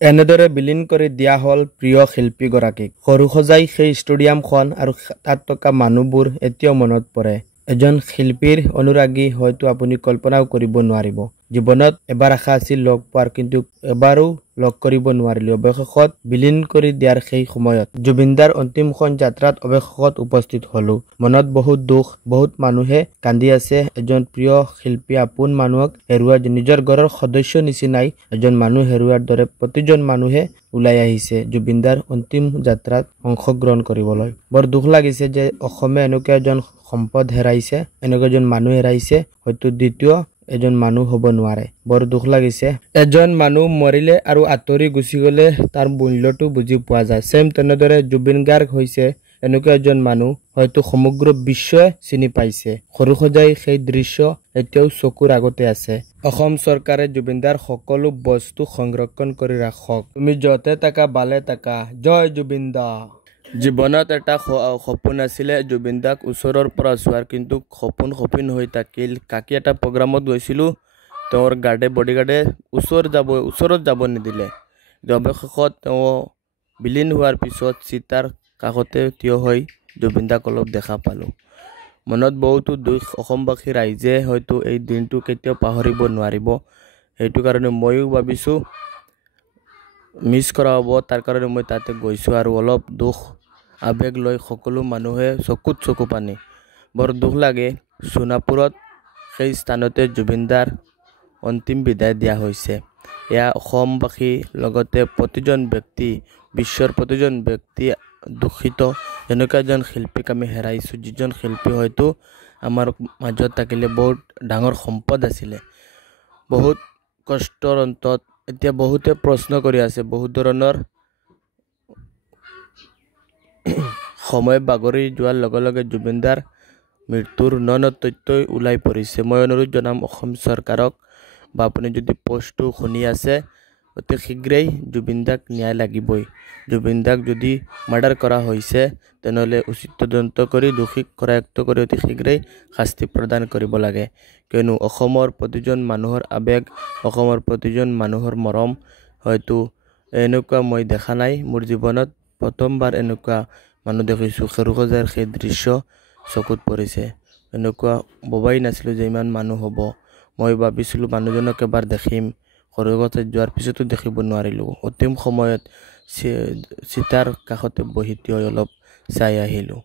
এনেদৰে বিলীন কৰি দিয়া হ'ল প্ৰিয় শিল্পীগৰাকীক। সৰু সজাই সেই ষ্টেডিয়ামখন আৰু তাত থকা মানুহবোৰ এতিয়াও মনত পৰে। এজন শিল্পীৰ অনুৰাগী হয়তো আপুনি কল্পনাও কৰিব নোৱাৰিব। জীৱনত এবাৰ আশা আছিল লগ পোৱাৰ, কিন্তু এবাৰো লগ কৰিব নোৱাৰিলো। অৱশেষত বিলীন কৰি দিয়াৰ সেই সময়ত জুবিনদাৰ অন্তিমখন যাত্ৰাত অৱশেষত উপস্থিত হলো। মনত বহুত দুখ, বহুত মানুহে কান্দি আছে। এজন প্ৰিয় শিল্পী, আপোন মানুহক হেৰুওৱা, নিজৰ ঘৰৰ সদস্য নিচিনাই এজন মানুহ হেৰুৱাৰ দৰে প্ৰতিজন মানুহে ওলাই আহিছে জুবিনদাৰ অন্তিম যাত্ৰাত অংশগ্ৰহণ কৰিবলৈ। বৰ দুখ লাগিছে যে অসমে এনেকুৱা এজন সম্পদ হেৰাইছে, এনেকুৱা এজন মানুহ হেৰাইছে, হয়তো দ্বিতীয় এজন মানুহ হ'ব নোৱাৰে। বৰ দুখ লাগিছে। এজন মানুহ মৰিলে আৰু আঁতৰি গুচি গলে তাৰ মূল্যটো বুজি পোৱা যায়। চেম তেনেদৰে জুবিন গাৰ্গ হৈছে এনেকুৱা এজন মানুহ হয়তো সমগ্ৰ বিশ্বই চিনি পাইছে। সৰু সজাই সেই দৃশ্য এতিয়াও চকুৰ আগতে আছে। অসম চৰকাৰে জুবিনদাৰ সকলো বস্তু সংৰক্ষণ কৰি ৰাখক। তুমি যতে থাকা ভালে থাকা। জয় জুবিনদা। জীৱনত এটা সপোন আছিলে জুবিনদাক ওচৰৰ পৰা চোৱাৰ, কিন্তু সপোন হৈ থাকিল। কাকি এটা প্ৰগ্ৰামত গৈছিলো, তেওঁৰ বডিগাৰ্ডে ওচৰত যাব নিদিলে। অৱশেষত তেওঁ বিলীন হোৱাৰ পিছত চিতাৰ কাষতে থিয় হৈ জুবিনদাক অলপ দেখা পালো। মনত বহুতো দুখ। অসমবাসী ৰাইজে হয়তো এই দিনটো কেতিয়াও পাহৰিব নোৱাৰিব। সেইটো কাৰণে ময়ো ভাবিছো মিছ কৰা হ'ব, তাৰ কাৰণে মই তাতে গৈছো আৰু অলপ দুখ আবেগ লৈ সকলো মানুহে চকু পানী। বৰ দুখ লাগে। সোণাপুৰত সেই স্থানতে জুবিনদাৰ অন্তিম বিদায় দিয়া হৈছে। এয়া অসমবাসী লগতে প্ৰতিজন ব্যক্তি, বিশ্বৰ প্ৰতিজন ব্যক্তি দুখিত। এনেকুৱা এজন শিল্পীক আমি হেৰাইছো, যিজন শিল্পী হয়তো আমাৰ মাজত থাকিলে বহুত ডাঙৰ সম্পদ আছিলে। বহুত কষ্টৰ অন্তত এতিয়া বহুতে প্ৰশ্ন কৰি আছে, বহুত ধৰণৰ সময় বাগৰি যোৱাৰ লগে লগে জুবিনদাৰ মৃত্যুৰ তথ্যই ওলাই পৰিছে। মই অনুৰোধ জনাম অসম চৰকাৰক, বা আপুনি যদি পোষ্টটো শুনি আছে, অতি শীঘ্ৰেই জুবিনদাক ন্যায় লাগিবই। জুবিনদাক যদি মাৰ্ডাৰ কৰা হৈছে তেনেহ'লে উচিত তদন্ত কৰি দোষীক কৰায়ত্ব কৰি অতি শীঘ্ৰেই শাস্তি প্ৰদান কৰিব লাগে। কিয়নো অসমৰ প্ৰতিজন মানুহৰ আবেগ, অসমৰ প্ৰতিজন মানুহৰ মৰম হয়তো এনেকুৱা মই দেখা নাই। মোৰ জীৱনত প্ৰথমবাৰ এনেকুৱা মানুহ দেখিছো। সৰু সজাইৰ সেই দৃশ্য চকুত পৰিছে। এনেকুৱা ভবাই নাছিলো যে ইমান মানুহ হ'ব। মই ভাবিছিলো মানুহজনক এবাৰ দেখিম, সৰু সজাইত যোৱাৰ পিছতো দেখিব নোৱাৰিলো। অন্তিম সময়ত চিতাৰ কাষতে বহি থিয় অলপ চাই আহিলো।